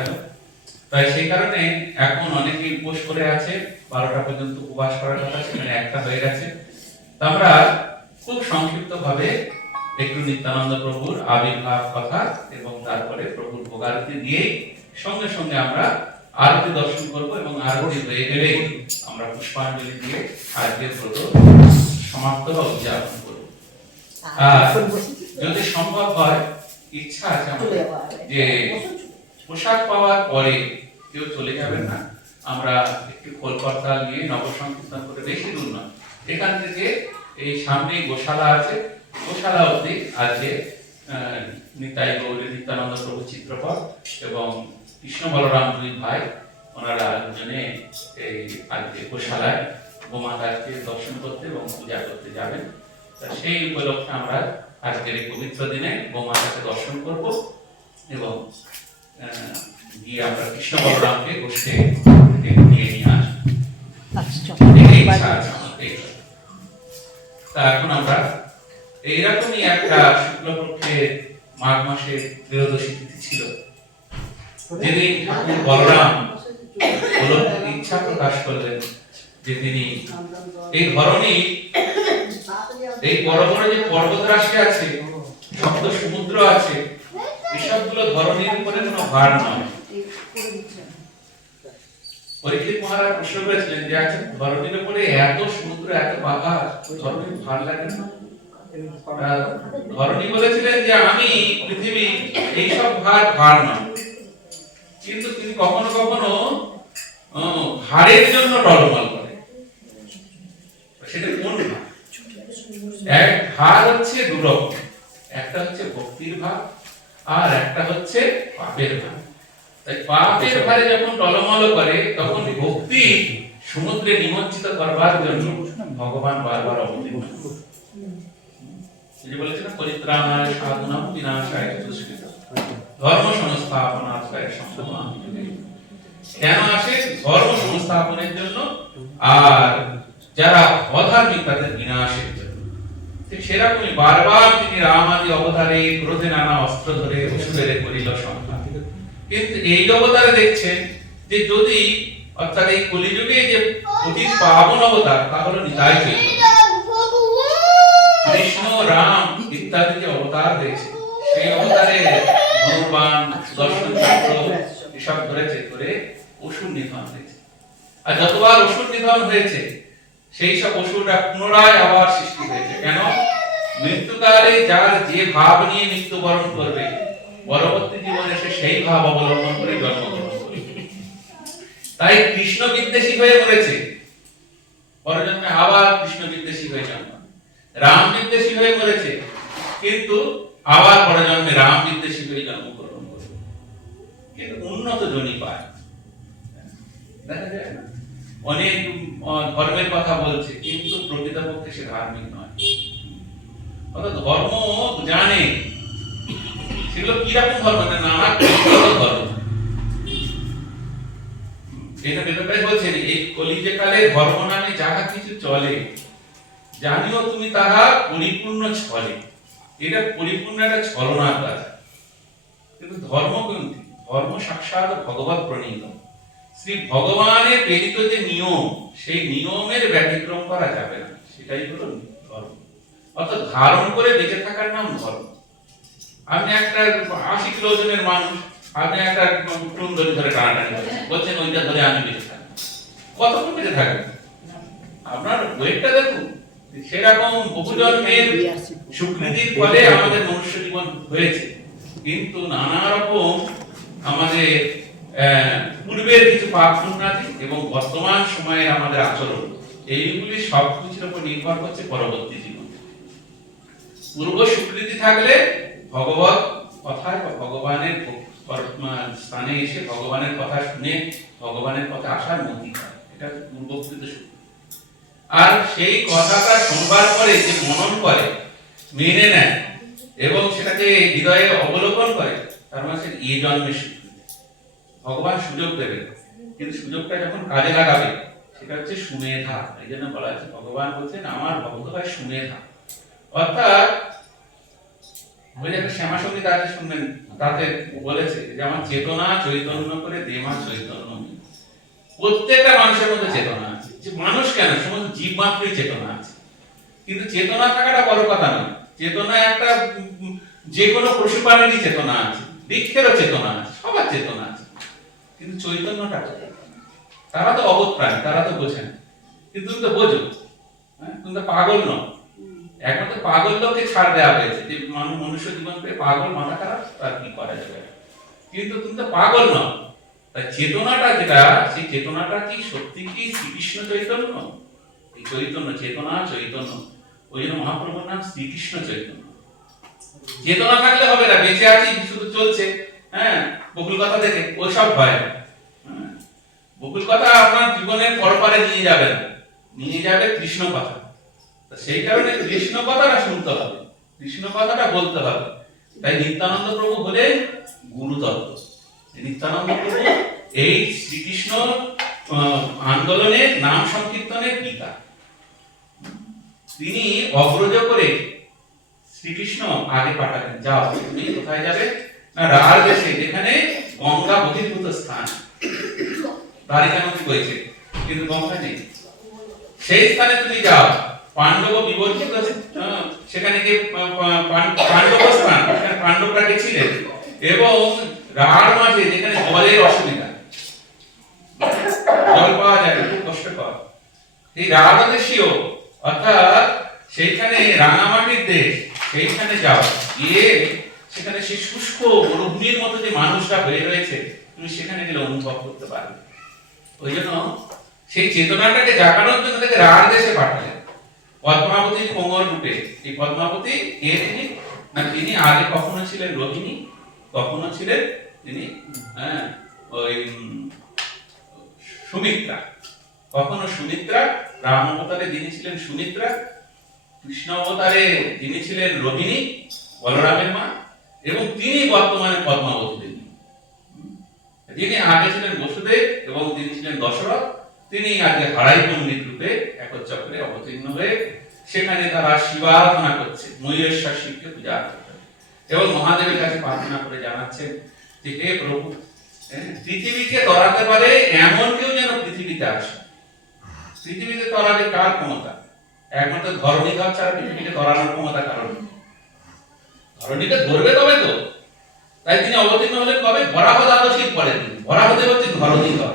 গেল। তাই সেই কারণে এখন অনেকেই উপোস করে আছে, 12টা পর্যন্ত উপবাস করার কথা, সেখানে 1টা হয়ে গেছে। তো আমরা খুব সংক্ষিপ্ত ভাবে একটু নিত্যানন্দ প্রভুর আবির্ভাব কথা এবং তারপরে প্রভুর ভোগারতি দিয়ে সঙ্গে সঙ্গে আমরা আরতি দর্শন করব এবং আরতি হয়ে গেলেই আমরা পুষ্পাঞ্জলি দিয়ে আজকের ব্রত সমাপ্ত বা উদযাপন করব। আর যদি সম্ভব হয়, ইচ্ছা আছে আমাদের যে পোশাক পাওয়ার পরে কেউ চলে যাবেন না, আমরা একটু খোলকর্তাল নিয়ে নবসংকীর্তন করে, বেশি দূর নয়, এখান থেকে এই সামনে গোশালা আছে, গোশালা অবধি আজকে নিতাই গৌরী নিত্যানন্দ প্রভু চিত্রপট এবং কৃষ্ণ বলরাম দুই ভাই, ওনারা দুজনে এই আজকে গোশালায় গোমাতাকে দর্শন করতে এবং পূজা করতে যাবেন। সেই উপলক্ষে আমরা আজকের এই পবিত্র দিনে গোমাতাকে দর্শন করব এবং গিয়ে আমরা কৃষ্ণ বলরামকে গোষ্ঠে নিয়ে আসবো। তা এখন আমরা এইরকমই একটা শুক্লপক্ষের মাঘ মাসের ত্রয়োদশী তিথি ছিল, যেদিন ঠাকুর বলরাম ইচ্ছা প্রকাশ করলেন যে তিনি এই ধরনী, এই বড় বড় যে পর্বতরাশি আছে, সপ্ত সমুদ্র আছে, এসবগুলো ধরনীর উপরে কোনো ভার নয়। পরীক্ষিত মহারাজ প্রশ্ন করেছিলেন যে আচ্ছা, ধরনীর উপরে এত সমুদ্র, এত বাতাস, ধরনীর ভার লাগে না? ধরনী বলেছিলেন যে আমি পৃথিবী, এইসব ভার নয়। কিন্তু তিনি কখনো কখনো ভারের জন্য টলমল করে। সেটা কোন ভার? এক ভার হচ্ছে দুরকম, একটা হচ্ছে ভক্তির ভার আর একটা হচ্ছে পাপের ভার। তাই পাপের ভারে যখন টলমল করে, তখন ভক্তি সমুদ্রে নিমজ্জিত করবার জন্য ভগবান বারবার অবতীর্ণ হন। যে বলেছেন না, পরিত্রাণায় সাধনাম বিনাশায় দুষ্কৃত ধর্ম সংস্থাপনার্থায় সম্ভবামি যুগে। কেন আসে? ধর্ম সংস্থাপনের জন্য আর যারা অধার্মিক তাদের বিনাশের জন্য। ঠিক সেরকমই বারবার তিনি রাম আদি অবতারে ক্রোধে নানা অস্ত্র ধরে অসুরের করিল সংহার। কিন্তু এই অবতারে দেখছেন যে যদি, অর্থাৎ এই কলিযুগে যে অতি পাবন অবতার, তা হলো নিতাই চৈতন্য। কৃষ্ণ, রাম ইত্যাদি যে অবতার হয়েছে, সেই অবতারে ধনুর্বাণ, সুদর্শন চক্র এসব ধরেছে করে অসুর নিধন হয়েছে। আর যতবার অসুর নিধন হয়েছে, সেই সব অসুররা পুনরায় আবার সৃষ্টি হয়েছে। কেন? মৃত্যুকালে যার যে ভাব নিয়ে মৃত্যুবরণ করবে, পরবর্তী জীবনে সে সেই ভাব অবলম্বন করে জন্মগ্রহণ করবে। তাই কৃষ্ণ বিদ্বেষী হয়ে মরেছে, পরজন্মে আবার কৃষ্ণ বিদ্বেষী হয়ে জন্ম। রাম বিদ্বেষী হয়ে মরেছে, কিন্তু আবার পরজন্মে রাম বিদ্বেষী হয়ে জন্মগ্রহণ করবে, কিন্তু উন্নত জনি পায়। দেখা যায় না, অনেক ধর্মের কথা বলছে, কিন্তু প্রকৃতপক্ষে সে ধার্মিক নয়। অর্থাৎ ধর্ম জানে সেগুলো কিরকম ধর্ম, নানা ধর্ম। এটা বেদব্যাস বলছেন, এই কলিযুগে কালে ধর্ম নামে যাহা কিছু চলে, জানিও তুমি তাহা পরিপূর্ণ ছলে। এটা পরিপূর্ণ একটা ছলনার কাজ। কিন্তু ধর্ম কোনটি? ধর্ম সাক্ষাৎ ভগবৎ প্রণীত, শ্রী ভগবানের প্রেরিত যে নিয়ম, সেই নিয়মের ব্যতিক্রম করা যাবে না, সেটাই হলো ধর্ম। অর্থাৎ ধারণ করে বেঁচে থাকার নাম ধর্ম। আপনি একটা 80 কিলো ওজনের মানুষ, আপনি একটা টুন দড়ি ধরে টানাটানি বলছেন ওইটা ধরে আমি বেঁচে থাকবো, কতক্ষণ বেঁচে থাকবেন? আপনার ওয়েটটা দেখুন। সেরকম বহু জন্মের সুকৃতির ফলে আমাদের মনুষ্য জীবন হয়েছে, কিন্তু নানা রকম আমাদের পূর্বের কিছু পাপ পুণ্যাদি এবং বর্তমান সময়ের আমাদের আচরণ, এইগুলি সবকিছুর উপর নির্ভর করছে পরবর্তী জীবন। পূর্ব সুকৃতি থাকলে ভগবত কথায় বা ভগবানের স্থানে এসে ভগবানের কথা শুনে ভগবানের কথা আসার মতি হয়, এটা পূর্বকৃত সুকৃতি। আর সেই কথাটা শুনবার পরে যে মনন করে, মেনে নেয় এবং সেটাকে হৃদয়ে অবলোকন করে, তার মানে এই জন্মে স্বীকৃতি। ভগবান সুযোগ দেবে, কিন্তু সুযোগটা যখন কাজে লাগাবে সেটা হচ্ছে সুমেধা। এই জন্য বলা হচ্ছে, ভগবান বলছেন আমার ভক্ত হয় সুমেধা। অর্থাৎ ওই যে একটা শ্যামা সঙ্গীত আছে শুনবেন, তাতে বলেছে যে আমার চেতনা চৈতন্য করে দেমা চৈতন্য। প্রত্যেকটা মানুষের মধ্যে চেতনা আছে, যে মানুষ কেন, সমস্ত জীব মাত্রই চেতনা আছে। কিন্তু চেতনা থাকাটা বড় কথা নয়। চেতনা একটা যে কোনো পশু প্রাণীরই চেতনা আছে, বৃক্ষেরও চেতনা আছে, সবার চেতনা আছে। কিন্তু চৈতন্যটা কোথায়? তারা তো অবোধ প্রাণী, তারা তো বোঝে না। কিন্তু তুমি তো বোঝো, তুমি তো পাগল নও। একমাত্র পাগল লোককে ছাড় দেওয়া হয়েছে, যে মনুষ্য জীবন পেয়ে পাগল মাথা খারাপ, তার কি করা যাবে। কিন্তু তুমি তো পাগল নও। তাই চেতনাটা যেটা, সেই চেতনাটা কি সত্যি কি শ্রীকৃষ্ণ চৈতন্য? এই চৈতন্য, চেতনা চৈতন্য, ওই জন্য মহাপ্রভুর নাম শ্রীকৃষ্ণ চৈতন্য। চেতনা থাকলে হবে না, বেঁচে আছি শুধু চলছে, বকুল কথা দেখে ওইসব হয় না। বকুল কথা আপনার জীবনের পরপারে নিয়ে যাবে না, নিয়ে যাবে কৃষ্ণ কথা। সেই কারণে কৃষ্ণ কথাটা শুনতে হবে, কৃষ্ণ কথাটা বলতে হবে। তাই নিত্যানন্দ প্রভু হলেন গুরুতত্ত্ব। নিত্যানন্দ প্রভু এই শ্রীকৃষ্ণ আন্দোলনের নাম সংকীর্তনের পিতা। তিনি অগ্রজ করে শ্রীকৃষ্ণ আগে পাঠালেন, যাও তুমি কোথায় যাবে না, রাঢ় দেশে, যেখানে গঙ্গা বহির্ভূত স্থান। দ্বারিকানন্দী করেছে, কিন্তু গঙ্গা নেই, সেই স্থানে তুমি যাও। পাণ্ডব বিবর্জিত, সেখানে গিয়ে পাণ্ডব স্থান, সেখানে পাণ্ডবরা গেছিলেন। এবং রাঢ় মাঝে, যেখানে জলের অসুবিধা, জল পাওয়া যায় না, খুব কষ্টকর, এই রাঢ় দেশীয়, অর্থাৎ সেইখানে রাঙামাটির দেশ, সেইখানে যাও, গিয়ে সেখানে সেই শুষ্ক মরুভূমির মতো যে মানুষরা হয়ে রয়েছে, তুমি সেখানে গেলে অনুভব করতে পারবে। ওই জন্য সেই চেতনাটাকে জাগানোর জন্য তাকে রাঢ় দেশে পাঠালেন, পদ্মাবতীর কোমর রূপে। এই পদ্মাবতী কে তিনি না, তিনি আগে কখনো ছিলেন রোহিণী, কখনো ছিলেন তিনি ওই সুমিত্রা। কখনো সুমিত্রা, রাম অবতারে যিনি ছিলেন সুমিত্রা, কৃষ্ণ অবতারে যিনি ছিলেন রোহিণী, বলরামের মা, এবং তিনি বর্তমানে পদ্মাবতী দেবী। যিনি আগে ছিলেন বসুদেব এবং যিনি ছিলেন দশরথ, তিনি আজকে হারাই পণ্ডিত রূপে একচক্রে অবতীর্ণ হয়ে সেখানে তারা শিবারাধনা করছে, ময়ূরেশ্বর শিবকে পূজা করছে এবং মহাদেবের কাছে প্রার্থনা করে জানাচ্ছেন যে হে প্রভু, পৃথিবীকে তরাতে পারে এমন কেউ যেন পৃথিবীতে আসে। পৃথিবীতে তরাবে কার ক্ষমতা? একমাত্র ধরণীধর ছাড়া পৃথিবীকে তরানোর ক্ষমতা কারণ। ধরণীকে ধরবে তবে তো। তাই তিনি অবতীর্ণ হলেন কবে? বরাহ দ্বাদশীর পরে। বরাহদেব হচ্ছে ধরণীধর।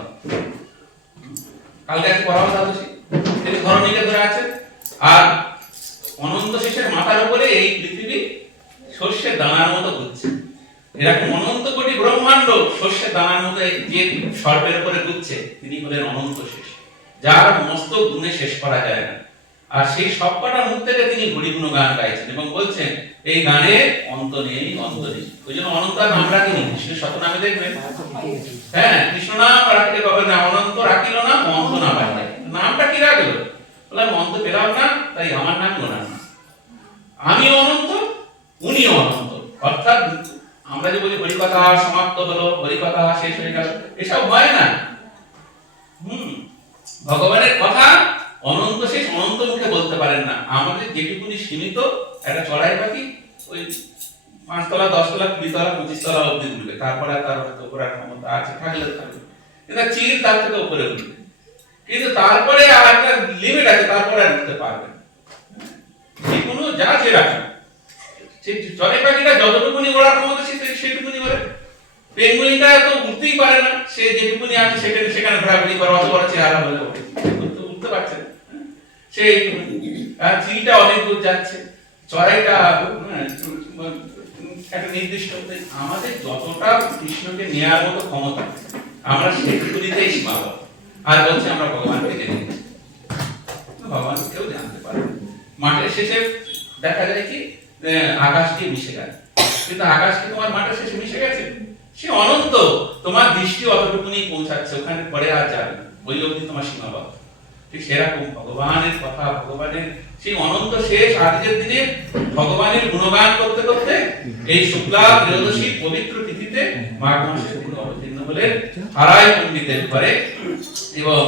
কালকে আছে বরাহ দ্বাদশী, তিনি ধরণীকে ধরে আছেন। আর অনন্ত শেষের মাথার উপরে এই পৃথিবী শস্যের দানার মতো ঘুরছে। এরকম অনন্ত কোটি ব্রহ্মাণ্ড শস্যের দানার মতো যে সর্পের উপরে ঘুরছে, তিনি হলেন অনন্ত শেষ, যার মস্ত গুণে শেষ করা যায় না। আর সেই সবকটা মুখ থেকে তিনি হরিগুণ গান গাইছেন এবং বলছেন এই গানে অন্ত নেই, অন্ত নেই। ওই জন্য অনন্ত নাম রাখিনি, কৃষ্ণের শতনামে দেখবেন, কৃষ্ণ নাম রাখতে পারবে না, অনন্ত রাখিল না, অন্ত না পাইলে। নামটা কি রাখলো? বললাম অন্ত পেলাম না, তাই আমার নাম গোনা না। আমি অনন্ত, উনিও অনন্ত। অর্থাৎ আমরা যে বলি হরিকথা সমাপ্ত হলো, হরিকথা শেষ হয়ে গেল, এসব হয় না। ভগবানের কথা অনন্ত শেষ, অনন্ত মুখে বলতে পারেন না। আমাদের যেটুকুনি সীমিত, একটা চড়াই পাখি ওই 5 তলা 10 তলা 20 তলা 25 তলা অবধি উঠবে, তারপরে তার উপরে ক্ষমতা আছে, থাকলে থাকবে, কিন্তু চিল তার থেকে উপরে উঠবে। কিন্তু তারপরে আর একটা লিমিট আছে, তারপরে আর উঠতে পারবে না। যে কোনো যা যে রাখে, সেই চড়াই পাখিটা যতটুকুনি ওড়ার ক্ষমতা সেটুকুনি ওড়ে। পেঙ্গুইনটা তো উঠতেই পারে না, সে যেটুকুনি আছে সেখানে ঘোরাঘুরি করে, অত বড় চেহারা হলে উঠতে পারছে না। সেই চিলটা অনেক দূর যাচ্ছে, চড়াইটা একটা নির্দিষ্ট। আমাদের যতটা কৃষ্ণকে নেওয়ার মতো ক্ষমতা, আমরা সেটুকুনিতেই সীমাবদ্ধ। আর বলছে আমরা ভগবানকে জেনে গেছি, ভগবান কেউ জানতে পারে। মাঠের শেষে দেখা যায় কি আকাশ দিয়ে মিশে গেছে, কিন্তু আকাশ কি তোমার মাঠের শেষে মিশে গেছে? সে অনন্ত, তোমার দৃষ্টি অতটুকুনি পৌঁছাচ্ছে, ওখানে পরে আর যাবে না, ওই অবধি তোমার সীমাবদ্ধ। ঠিক সেরকম ভগবানের কথা, ভগবানের সেই অনন্ত শেষ আজকের দিনে ভগবানের গুণগান করতে করতে এই শুক্লা ত্রয়োদশী পবিত্র তিথিতে মাঘ মাসে তিনি অবতীর্ণ হলেন হারাই পণ্ডিতের ঘরে। এবং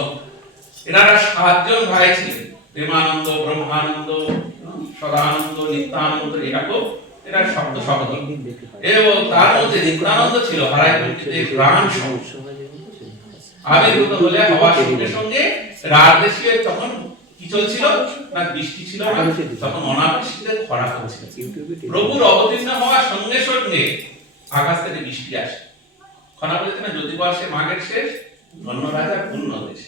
এনারা 7 জন ভাই ছিলেন, প্রেমানন্দ, ব্রহ্মানন্দ, সদানন্দ, নিত্যানন্দ, এরকম এটা শব্দ শব্দ এবং তার মধ্যে নিত্যানন্দ ছিল হারাই পণ্ডিতের প্রাণ আবির্ভূত হলে হওয়ার সঙ্গে সঙ্গে রাজদেশীয় তখন কি চলছিল না, বৃষ্টি ছিল না, তখন অনাবৃষ্টিতে খরা হচ্ছিল। প্রভুর অবতীর্ণ হওয়ার সঙ্গে সঙ্গে আকাশ থেকে বৃষ্টি আসে। খরা বলেছে না, যদি বর্ষে মাঘের শেষ, ধন্য রাজা পূর্ণ দেশ।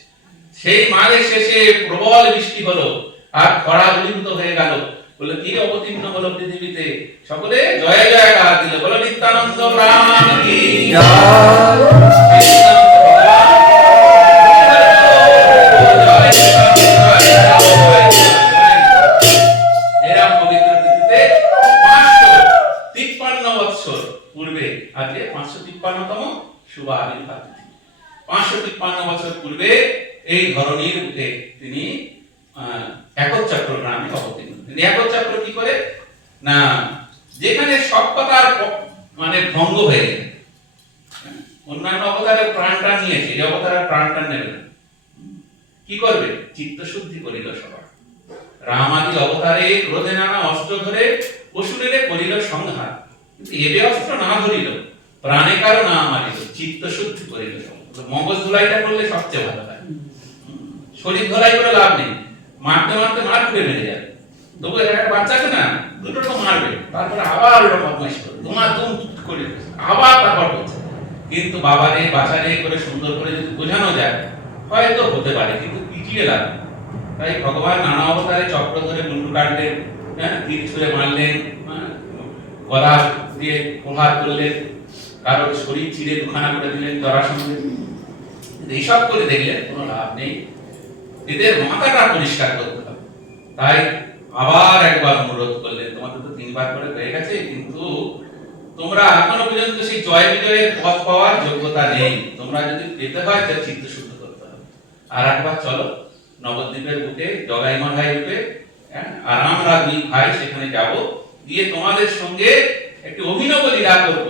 সেই মাঘের শেষে প্রবল বৃষ্টি হলো আর খরা দূরীভূত হয়ে গেল। বলে কে অবতীর্ণ হলো পৃথিবীতে? সকলে জয় জয়কার দিল, বলো নিত্যানন্দ রাম কি জয়। এরকম পবিত্র তিথিতে 553 বৎসর পূর্বে, আজকে 553তম শুভ আবির্ভাব তিথি। 553 বছর পূর্বে এই ধরনীর বুকে তিনি একচ্চক্র গ্রামে অবতীর্ণ। তিনি একচ্চক্র কি করে না, যেখানে সব কথার মানে ভঙ্গ হয়ে গেছে। অন্যান্য অবতারে প্রাণটা নিয়েছে, এই অবতারে প্রাণটা নেবে না। কি করবে? চিত্ত শুদ্ধি করিল সবার। রাম আদি অবতারে ক্রোধে নানা অস্ত্র ধরে অসুরের করিল সংহার, কিন্তু এবে অস্ত্র না ধরিল, প্রাণে কারো না মারিল, চিত্ত শুদ্ধি করিল সবার। মগজ ধুলাইটা করলে সবচেয়ে ভালো হয়। শরীর ধুলাই করে লাভ নেই, মারতে মারতে মার খুঁড়ে মেরে যাবে। তবু একটা বাচ্চা আছে না, দুটো তো মারবে, তারপরে আবার ওটা বদমাইশ করবে, তোমার তুম করে আবার তারপর করছে। কিন্তু বাবারে বাচ্চারে করে সুন্দর করে যদি বোঝানো যায় হয়তো হতে পারে, কিন্তু পিটিয়ে লাভ। তাই ভগবান নানা অবতারে চক্র ধরে মুন্ডু কাটলেন, হ্যাঁ, তীর ছুঁড়ে মারলেন, গলা দিয়ে প্রহার করলেন, কারোর শরীর চিরে দুখানা করে দিলেন জরাসন্ধে। এইসব করে দেখলেন কোনো লাভ নেই, এদের মাথাটা পরিষ্কার করতে হবে। তাই আবার একবার অনুরোধ করলেন, তোমাদের তো 3 বার করে হয়ে গেছে, কিন্তু তোমরা এখনো পর্যন্ত সেই জয় বিজয়ের পথ পাওয়ার যোগ্যতা নেই। তোমরা যদি পেতে হয় তাহলে চিত্ত শুদ্ধ করতে হবে। আর একবার চলো নবদ্বীপের বুকে জগাই মাধাই রূপে, আর আমরা 2 ভাই সেখানে যাব, গিয়ে তোমাদের সঙ্গে একটি অভিনব লীলা করব।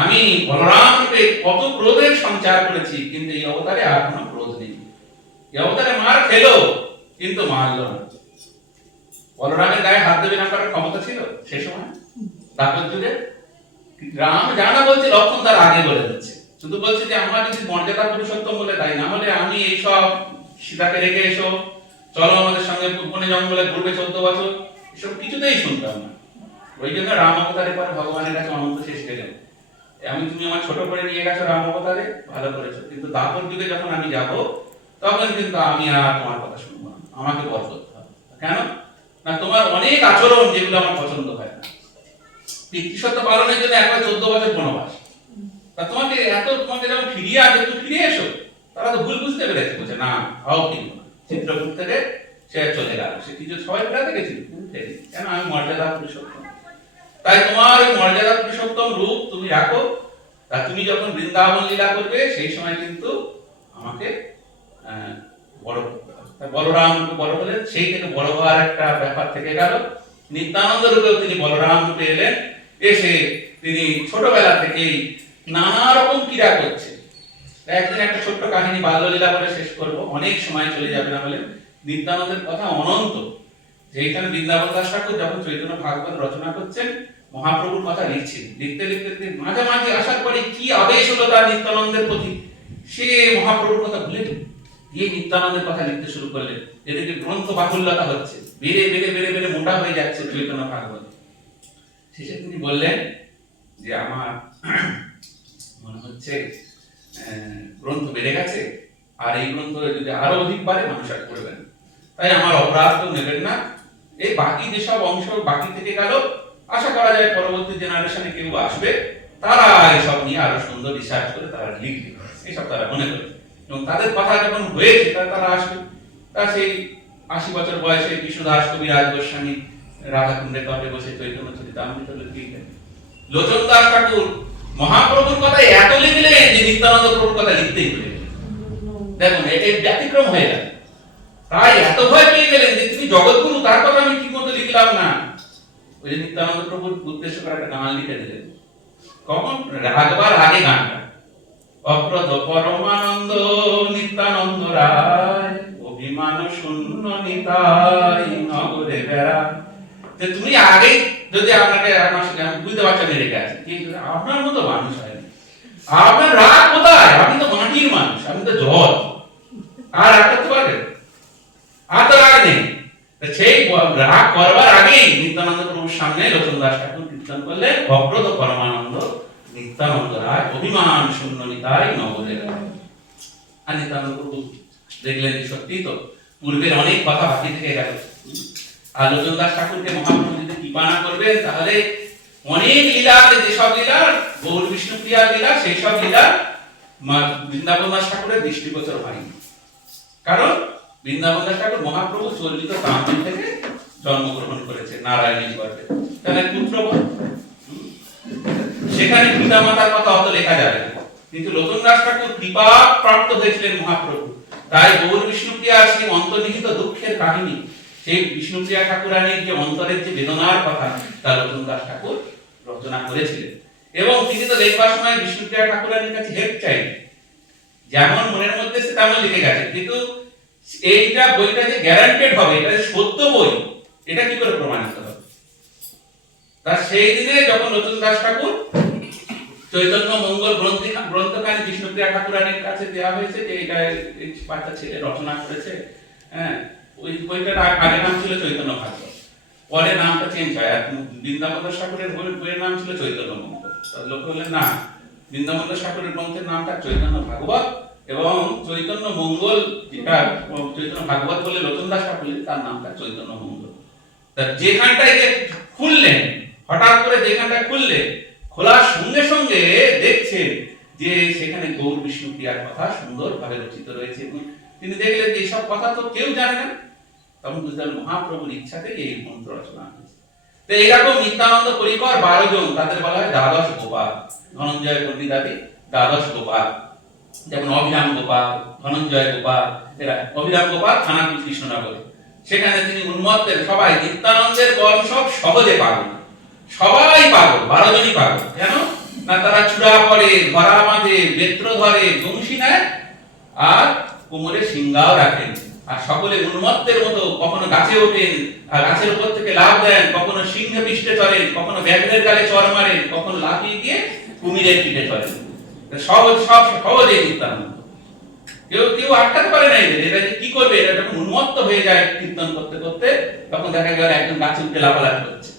আমি বলরাম রূপে কত ক্রোধের সঞ্চার করেছি, কিন্তু এই অবতারে আর কোনো ক্রোধ নেই। এই অবতারে মার খেলো কিন্তু মারলো না। বলরামের গায়ে হাত দেবে না করার ক্ষমতা ছিল সেই সময় তাপর যুগে? রাম জানা বলছে, লক্ষণ তার আগে বলে দিচ্ছে, শুধু বলছে যে আমার যদি মর্যাদা পুরুষোত্তম বলে তাই, না হলে আমি এই সব সীতাকে রেখে এসো, চলো আমাদের সঙ্গে বনে জঙ্গলে ঘুরবে 14 বছর, এসব কিছুতেই শুনতাম না। ওই জন্য রাম অবতারের পর ভগবানের কাছে অনন্ত শেষ গেলেন, তুমি আমার ছোট করে নিয়ে গেছো রাম অবতারে, ভালো করেছো, কিন্তু দাপর যুগে যখন আমি যাব তখন কিন্তু আমি আর তোমার কথা শুনবো না, আমাকে বধ করতে হবে। কেন না, তোমার অনেক আচরণ যেগুলো আমার পছন্দ হয় না। পিতৃসত্য পালনের জন্য একবার 14 বছর বনবাস, তা তোমাকে যখন ফিরিয়ে আনবে, তুমি ফিরে এসো। তারা তো ভুল বুঝতে পেরেছে, বলছে না হাও ফিরবো না। চিত্রকূট থেকে সে চলে গেল, সে কিছু সবাই বেড়াতে গেছিল, কেন আমি মর্যাদা পুরুষোত্তম। তাই তোমার ওই মর্যাদা পুরুষোত্তম রূপ তুমি রাখো, তা তুমি যখন বৃন্দাবন লীলা করবে সেই সময় কিন্তু আমাকে বড় করতে হবে। বলরাম রূপে বড় হলেন, সেই থেকে বড় হওয়ার একটা ব্যাপার থেকে গেল। নিত্যানন্দ রূপেও তিনি বলরাম রূপে এলেন, এসে তিনি ছোটবেলা থেকেই নানা রকম ক্রীড়া করছে। একদিন একটা ছোট্ট কাহিনী বাল্যলীলা বলে শেষ করব, অনেক সময় চলে যাবে না হলে। নিত্যানন্দের কথা অনন্ত। যেখানে বৃন্দাবন দাস ঠাকুর যখন চৈতন্য ভাগবত রচনা করছেন, মহাপ্রভুর কথা লিখছেন, লিখতে লিখতে মাঝামাঝি আসার পরে কি আবেশ হলো তার নিত্যানন্দের প্রতি, সে মহাপ্রভুর কথা ভুলে গিয়ে নিত্যানন্দের কথা লিখতে শুরু করলেন। এদিকে গ্রন্থ বাহুল্যতা হচ্ছে, বেড়ে বেড়ে বেড়ে বেড়ে মোটা হয়ে যাচ্ছে চৈতন্য ভাগবত। শেষে তিনি বললেন যে আমার মনে হচ্ছে গ্রন্থ বেড়ে গেছে, আর এই গ্রন্থ যদি আরো অধিক বাড়ে মানুষ আর করবেন, তাই আমার অপরাধ তো নেবেন না। এই বাকি যেসব অংশ বাকি থেকে গেল, আশা করা যায় পরবর্তী জেনারেশনে কেউ আসবে, তারা এইসব নিয়ে আরো সুন্দর রিসার্চ করে তারা লিখবে, এইসব তারা মনে করে, এবং তাদের কথা যখন হয়েছে তারা আসবে। তা সেই 80 বছর বয়সে বিশুদাস কবিরাজ গোস্বামী রাধাকুণ্ডের তটে বসে চৈতন্য চরিতামৃত লিখলেন। লোচন দাস ঠাকুর মহাপ্রভুর কথা এত লিখলেন যে নিত্যানন্দ প্রভুর কথা লিখতেই ভুলে গেলেন। দেখুন, এটা ব্যতিক্রম হয়ে গেল। তাই এত ভয় পেয়ে গেলেন যে তিনি জগৎগুরু, তার কথা আমি ঠিক মতো লিখলাম না। ওই যে নিত্যানন্দ প্রভুর উদ্দেশ্য করে একটা গান লিখে দিলেন। কখন? রাগবার আগে গানটা, অপ্রদ পরমানন্দ নিত্যানন্দ রায়, অভিমান শূন্য নিতাই নগরে বেড়া। যে তুমি আগে যদি আপনাকে আমার সঙ্গে আমি বুঝতে পারছেন রেখে আছে কিন্তু আপনার মতো মানুষ হয়নি, আপনার রাগ কোথায়? আপনি তো মাটির মানুষ, আপনি তো জল, আর রাগ করতে পারবেন? আর তো রাগ নেই। সেই রাগ করবার আগেই নিত্যানন্দ প্রভুর সামনে লোচন দাস ঠাকুর কীর্তন করলেন, অগ্রত পরমানন্দ নিত্যানন্দ রায় অভিমান শূন্য নিতাই নবদের রায়। আর নিত্যানন্দ প্রভু দেখলেন সত্যি তো পূর্বের অনেক কথা বাকি থেকে গেল, আর লোচন দাস ঠাকুরকে মহাপ্রভু যদি কৃপা না করবেন তাহলে অনেক লীলা, যেসব লীলা গৌর বিষ্ণুপ্রিয়ার লীলা, সেই সব লীলা বৃন্দাবন দাস ঠাকুরের দৃষ্টিগোচর হয়নি। কারণ বৃন্দাবন দাস ঠাকুর মহাপ্রভু চর্বিত তাম্বুল থেকে জন্মগ্রহণ করেছে নারায়ণী গর্ভে, তাহলে পুত্রবৎ, সেখানে পিতা মাতার কথা অত লেখা যাবে না। কিন্তু লোচন দাস ঠাকুর কৃপা প্রাপ্ত হয়েছিলেন মহাপ্রভু, তাই গৌর বিষ্ণুপ্রিয়া সেই অন্তর্নিহিত দুঃখের কাহিনী, সেই বিষ্ণুপ্রিয়া ঠাকুরানীর যে অন্তরের যে বেদনার কথা তা লোচন দাস ঠাকুর রচনা করেছিলেন। এবং তিনি তো লেখবার সময় বিষ্ণুপ্রিয়া ঠাকুরানীর কাছে হেল্প চাইলেন, যেমন মনের মধ্যে সে তেমন লিখে গেছে, কিন্তু এইটা বইটা যে গ্যারান্টেড হবে, এটা যে সত্য বই, এটা কি করে প্রমাণিত হবে? তা সেই দিনে যখন লোচন দাস ঠাকুর চৈতন্য মঙ্গল গ্রন্থখানি বিষ্ণুপ্রিয়া ঠাকুরানীর কাছে দেওয়া হয়েছে যে এটা বাচ্চা ছেলে রচনা করেছে, হ্যাঁ, ওই বইটার আগে নাম ছিল চৈতন্য ভাগবত, পরে নামটা চেঞ্জ হয়, আর বৃন্দাবন দাস ঠাকুরের বইয়ের নাম ছিল চৈতন্য মঙ্গল। লোক বললেন না, বৃন্দাবন দাস ঠাকুরের গ্রন্থের নামটা চৈতন্য ভাগবত, এবং চৈতন্য মঙ্গল যেটা চৈতন্য ভাগবত বলে লোচন দাস ঠাকুর, তার নামটা চৈতন্য মঙ্গল। তা যেখানটায় খুললেন, হঠাৎ করে যেখানটা খুললেন, খোলার সঙ্গে সঙ্গে দেখছেন যে সেখানে গৌর বিষ্ণুপ্রিয়ার কথা সুন্দরভাবে রচিত রয়েছে, এবং তিনি দেখলেন যে এইসব কথা তো কেউ জানে না, তখন বুঝলেন মহাপ্রভুর ইচ্ছাতে এই মন্ত্র রচনা হয়েছে। তো এইরকম নিত্যানন্দ পরিকর 12 জন, তাদের বলা হয় দ্বাদশ গোপাল। ধনঞ্জয় পণ্ডিতাদি দ্বাদশ গোপাল, যেমন অভিরাম গোপাল, ধনঞ্জয় গোপাল, এরা অভিরাম গোপাল খানাকুল কৃষ্ণনগরে, সেখানে তিনি উন্মত্তের সবাই নিত্যানন্দের গণ সব সহজে পাগল, সবাই পাগল, 12 জনই পাগল। কেন না তারা চূড়া পরে, ধরা বাঁধে, বেত্র ধরে, বংশী নেয়, আর কোমরে সিংহাও রাখেন, আর সকলে উন্মত্তের মতো কখনো গাছে ওঠেন আর গাছের উপর থেকে লাফ দেন, কখনো সিংহে পৃষ্ঠে চড়েন, কখনো ব্যাঘ্রের গালে চড় মারেন, কখনো লাফিয়ে গিয়ে কুমিরের পিঠে চড়েন। সব সহজে নিত্যানন্দ, কেউ কেউ আটকাতে পারে না। এটা কি করবে, এটা যখন উন্মত্ত হয়ে যায় কীর্তন করতে করতে, তখন দেখা গেল একজন গাছে উঠে লাফালাফি করছে,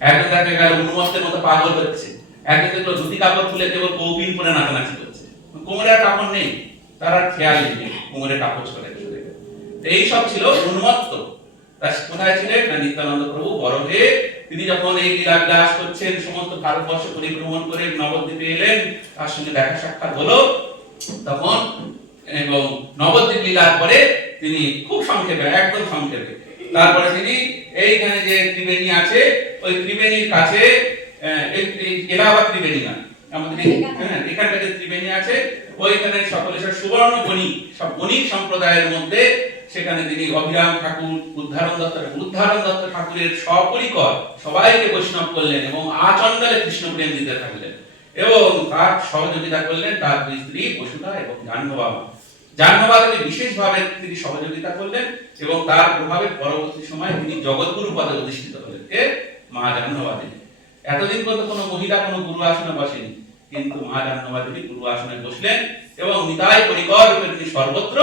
একজন দেখা গেল উন্মত্তের মতো পাগল হচ্ছে, একজন দেখলো ধুতি কাপড় খুলে কেবল কৌপিন পরে নাচানাচি করছে, কোমরে আর কাপড় নেই, তার আর খেয়াল নেই, কোমরে কাপড় চলে গেছে। এই সব ছিল উন্মত্ত। তার কোথায় ছিলেন না নিত্যানন্দ প্রভু বড় হয়ে তিনি যখন এই লীলা বিলাস করছেন, সমস্ত ভারতবর্ষ পরিভ্রমণ করে নবদ্বীপে এলেন, তার সঙ্গে দেখা সাক্ষাৎ হলো তখন, এবং নবদ্বীপ লীলার পরে তিনি খুব সংক্ষেপে, একদম সংক্ষেপে, তারপরে তিনি এইখানে যে ত্রিবেণী আছে, ওই ত্রিবেণীর কাছে, এলাহাবাদ ত্রিবেণী না আমাদের এখানকার যে ত্রিবেণী আছে, ওইখানে সকলে সব সুবর্ণ বণিক, সব বণিক সম্প্রদায়ের মধ্যে, সেখানে তিনি অভিরাম ঠাকুর, উদ্ধারণ দত্ত ঠাকুরের সপরিকর সবাইকে বৈষ্ণব করলেন, এবং আচণ্ডালে কৃষ্ণ প্রেম দিতে থাকলেন, এবং তার সহযোগিতা করলেন তার দুই স্ত্রী বসুধা এবং জাহ্নবাকে বিশেষভাবে তিনি সহযোগিতা করলেন, এবং তার প্রভাবে পরবর্তী সময় তিনি জগৎগুরু পদে অধিষ্ঠিত হলেন, কে মা জাহ্নবাদিনী। এতদিন পর্যন্ত কোনো মহিলা কোনো গুরু আসনে বসেনি, কিন্তু মা জাহ্নবাদিনী গুরু আসনে বসলেন, এবং নিতাই পরিকর রূপে তিনি সর্বত্র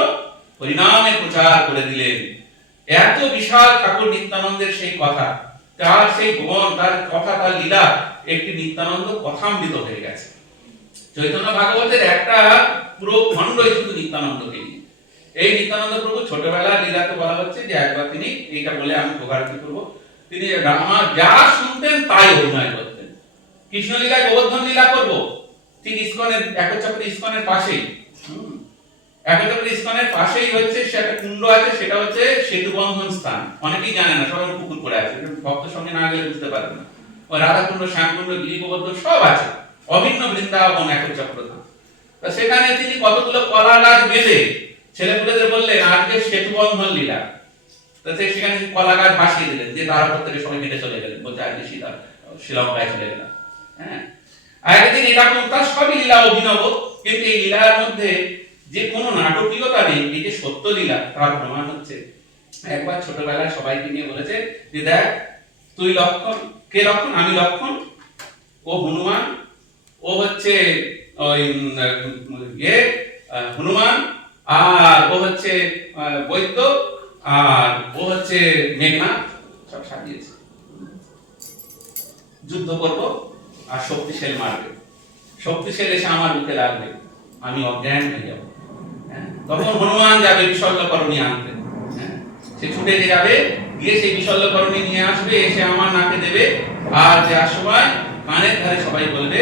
হরিনামে প্রচার করে দিলেন। এত বিশাল ঠাকুর নিত্যানন্দের সেই কথা, তার সেই গুণ, তার কথা, তার লীলা একটি নিত্যানন্দ কথামৃত হয়ে গেছে। চৈতন্য ভাগবতের একটা পুরো খণ্ডই শুধু নিত্যানন্দকে নিয়ে। এই নিত্যানন্দ প্রভু ছোটবেলার লীলাতে বলা হচ্ছে যে একবার তিনি, এইটা বলে আমি প্রকারিত করব, তিনি আমার যা শুনতেন তাই অভিনয় করতেন। কৃষ্ণলীলায় গোবর্ধন লীলা করব, ঠিক ইস্কনের একচক্র ইস্কনের পাশেই, একচক্র ইস্কনের পাশেই হচ্ছে সে একটা কুণ্ড আছে, সেটা হচ্ছে সেতু বন্ধন স্থান। অনেকেই জানে না, সবাই পুকুর করে আছে, ভক্তের সঙ্গে না গেলে বুঝতে পারবে না। ওই রাধাকুণ্ড, শ্যামকুণ্ড, গিরি গোবর্ধন সব আছে, অভিন্ন বৃন্দাবন একচক্র ধাম। তা সেখানে তিনি কতগুলো কলা গাছ বেঁধে ছেলেপুলেদের বললেন আজকে সেতু বন্ধন লীলা। তা সেখানে কলা গাছ ভাসিয়ে দিলেন, যে তার উপর থেকে সবাই হেঁটে চলে গেলেন, বলছে আজকে শ্রীলঙ্কায় চলে গেলাম। হ্যাঁ, আর একদিন এরকম তার সবই লীলা অভিনব, কিন্তু এই লীলার মধ্যে যে কোনো নাটকীয়তা নেই, এই যে সত্য লীলা তার প্রমাণ হচ্ছে একবার ছোটবেলায় সবাইকে নিয়ে বলেছে যে দেখ তুই লক্ষণ, কে লক্ষণ? আমি লক্ষণ, ও হনুমান, ও হচ্ছে ওই হনুমান, আর ও হচ্ছে বৈদ্য, আর ও হচ্ছে মেঘনাথ, সব সাজিয়েছে। যুদ্ধ করব আর শক্তিশালী মারবে, শক্তিশালী এসে আমার বুকে লাগবে, আমি অজ্ঞান হয়ে যাব। তখন হনুমান যাবে বিশল্যকরণী আনতে। সে ছুটে যাবে, গিয়ে সেই বিশল্যকরণী নিয়ে আসবে, এসে আমার নাকে দেবে, আর যাওয়ার সময় কানের ধারে সবাই বলবে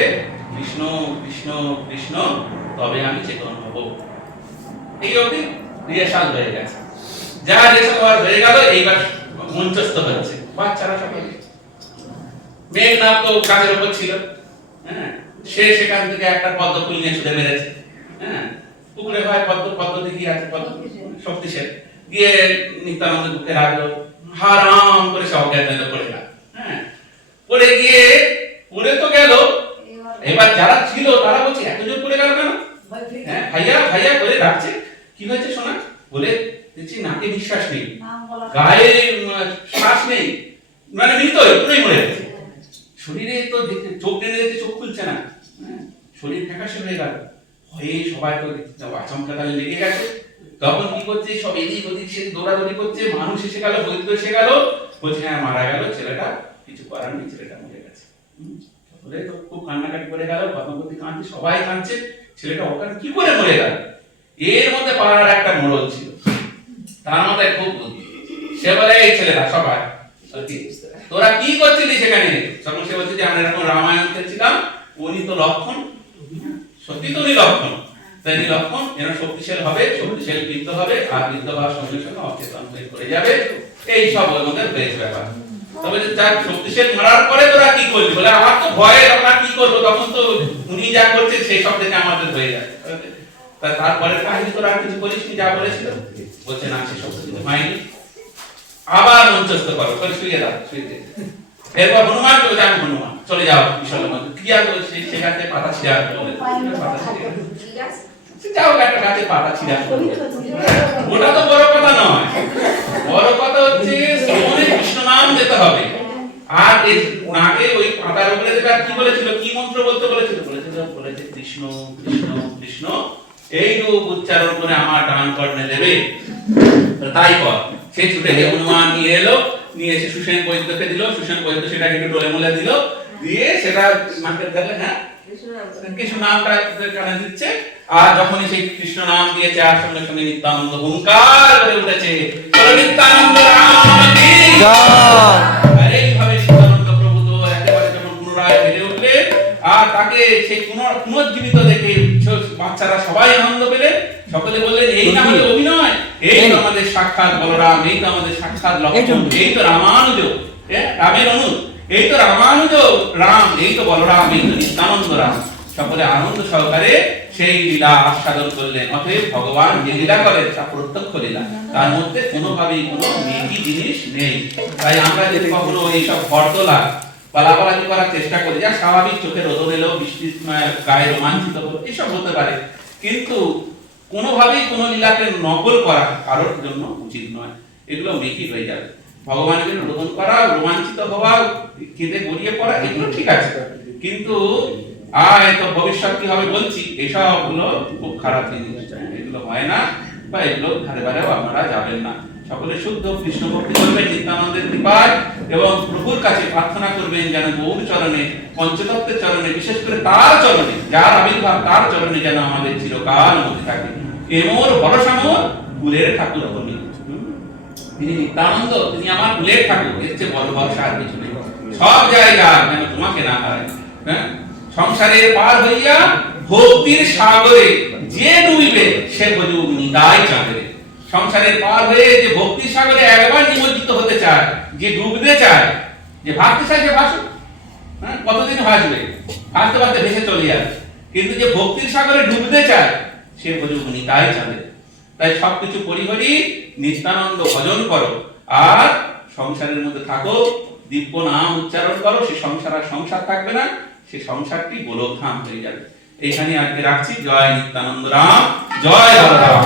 কৃষ্ণ কৃষ্ণ কৃষ্ণ, তবে আমি চেতন হব। এই অবধি রিহার্সাল হয়ে গেছে। যা রিহার্সাল হয়ে গেল, এইবার মঞ্চস্থ হচ্ছে। বাচ্চারা সবাই, মেঘনাথ তো গাছের উপর ছিল, সে সেখান থেকে একটা পদ্ম ফুল নিয়ে ছুটে মেরেছে। পুকুরে ভাই পদ্ম পদ্ম দেখি আছে, পদ্ম শক্তিশালী, গিয়ে নিত্যানন্দ বুকে রাখলো, হারাম করে সব জ্ঞান পড়ে গেল। পড়ে গিয়ে পড়ে তো গেল, এবার যারা ছিল তারা বলছে এত জোর পড়ে গেল কেন? ভাইয়া ভাইয়া করে ডাকছে, কি হয়েছে শোনা? বলে দেখছি নাকে নিঃশ্বাস নেই, গায়ে শ্বাস নেই, মানে মৃত পুরোই মরে গেছে। শরীরে তো চোখ টেনে দেখছে, চোখ খুলছে না, শরীর ফ্যাকাশে হয়ে গেল। ভয়ে সবাই তো আচমকা তালে লেগে গেছে। তখন কি করছে, সব এদিক ওদিক সে দৌড়াদৌড়ি করছে, মানুষ এসে গেল, বৈদ্য এসে গেল, বলছে হ্যাঁ মারা গেল ছেলেটা, কিছু করার নেই, ছেলেটা মরে গেছে। সকলে তো খুব কান্নাকাটি করে গেল, পদ্মাবতী কাঁদছে, সবাই কাঁদছে, ছেলেটা অজ্ঞান কি করে মরে গেল। এর মধ্যে পাড়ার একটা মোড়ল ছিল, তার মাথায় খুব বুদ্ধি। সে বলে এই ছেলেরা সবাই তোরা কি করছিলি সেখানে? তখন সে বলছে যে আমরা এরকম রামায়ণ খেলছিলাম, উনি তো লক্ষণ, সত্যি তো উনি লক্ষণ, তাই লক্ষণ এরা শক্তিশালী হবে, শক্তিশালী বৃদ্ধ হবে, আর বৃদ্ধ হওয়ার সঙ্গে সঙ্গে অচেতন হয়ে পড়ে যাবে। এই সব ওর মধ্যে হয়েছে ব্যাপার। তবে তার শক্তিশালী মারার পরে তোরা কি করবি? বলে আমার তো ভয়ে, আমরা কি করবো, তখন তো উনি যা করছে সেই সব দেখে আমাদের হয়ে যায়। তারপরে কাহিনী তোরা আর কিছু বলিস নি, যা বলেছিল? বলছে না, সে সব কিছু হয়নি, আবার মঞ্চস্থ করো, করে শুয়ে দাও, শুয়ে দিয়ে এরপর হনুমান বলে আমি হনুমান, চলে যাও বিশাল মন্দির। ক্রিয়া করছে সেখান থেকে পাতা ছিঁড়া বলে, পাতা ছিঁড়া যাও, একটা গাছে পাতা ছিঁড়া। ওটা তো বড় কথা নয়, বড় কথা হচ্ছে শ্রবণে কৃষ্ণ নাম যেতে হবে। আর এই নাকে ওই পাতার উপরে যেটা কি বলেছিল, কি মন্ত্র বলতে বলেছিল? বলেছে কৃষ্ণ কৃষ্ণ কৃষ্ণ, এই রূপ উচ্চারণ করে আমার ডান কর্ণে দেবে, তাই কর। সে ছুটে গিয়ে হনুমান নিয়ে এলো, নিয়ে এসে সুসেন বৈদ্যকে দিল, সুসেন বৈদ্য সেটাকে একটু টোলে মোলে দিল, দিয়ে সেটা নাকের ধারে কৃষ্ণ নামটা কানে দিচ্ছে। আর যখনই সেই কৃষ্ণ নাম দিয়েছে, আর সঙ্গে সঙ্গে নিত্যানন্দ হুঙ্কার করে উঠেছে, নিত্যানন্দ রাম কি জয়। আর এইভাবে নিত্যানন্দ প্রভু তো একেবারে যখন পুনরায় বেড়ে উঠলেন, আর তাকে সেই পুনর্জীবিত দেখে বাচ্চারা সবাই আনন্দ পেলেন। সকলে বললেন এই না হলে অভিনয়, এই তো আমাদের সাক্ষাৎ বলরাম, এই তো আমাদের সাক্ষাৎ লক্ষ্মণ, এই তো রামানুজ, রামের অনুজ, এই তো রামানুজ রাম, এই তো বলরাম, এই তো নিত্যানন্দ রাম। সকলে আনন্দ সহকারে সেই লীলা আস্বাদন করলেন। অতএব ভগবান যে লীলা করেন তা প্রত্যক্ষ লীলা, তার মধ্যে কোনোভাবেই কোনো মেকি জিনিস নেই। তাই আমরা যদি কখনো এইসব ঘরতলা পালাপালাজি করার চেষ্টা করি, যা স্বাভাবিক, চোখে রোদন এলো, বৃষ্টির গায়ে রোমাঞ্চিত হলো, এসব হতে পারে, কিন্তু কোনোভাবেই কোনো লীলাকে নকল করা কারোর জন্য উচিত নয়। এগুলো মেকি হয়ে যাবে। ভগবানকে রোদন করা, রোমাঞ্চিত হওয়া, কেঁদে গড়িয়ে পড়া, এগুলো ঠিক আছে, কিন্তু তো ভবিষ্যৎ কি হবে বলছি, এসব হলো খুব খারাপ জিনিস, এগুলো হয় না, বা এগুলো ধারে ধারেও আপনারা যাবেন না। সকলে শুদ্ধ কৃষ্ণ ভক্তি করবেন নিত্যানন্দের কৃপায়, এবং প্রভুর কাছে প্রার্থনা করবেন যেন গৌর চরণে, পঞ্চতত্ত্বের চরণে, বিশেষ করে তার চরণে, যার আবির্ভাব তার চরণে যেন আমাদের চিরকাল মধ্যে থাকে। এমোর ভরসা মোর কুলের ঠাকুর আপনি, তিনি নিত্যানন্দ, তিনি আমার কুলের ঠাকুর, এর চেয়ে বড় ভরসা আর কিছু নেই। সব জায়গা যেন তোমাকে না হয়। সংসারের পার হইয়া ভক্তির সাগরে যে ডুবিবে সে বুঝুক নিতাই চাঁদে। সংসারের পার হয়ে যে ভক্তির সাগরে একবার নিমজ্জিত হতে চায়, যে ডুবতে চায়, যে ভাসতে চায়, যে ভাসুক, কতদিন ভাসবে, ভাসতে ভাসতে ভেসে চলে যাবে, কিন্তু যে ভক্তির সাগরে ডুবতে চায় সে বুঝুক নিতাই চাঁদে। তাই সবকিছু পরিহরি নিত্যানন্দ ভজন করো, আর সংসারের মধ্যে থাকো, দিব্য নাম উচ্চারণ করো, সে সংসার আর সংসার থাকবে না, সে সংসারটি গোলকধাম হয়ে যাবে। এইখানে আজকে রাখছি। জয় নিত্যানন্দ রাম, জয় বলরাম।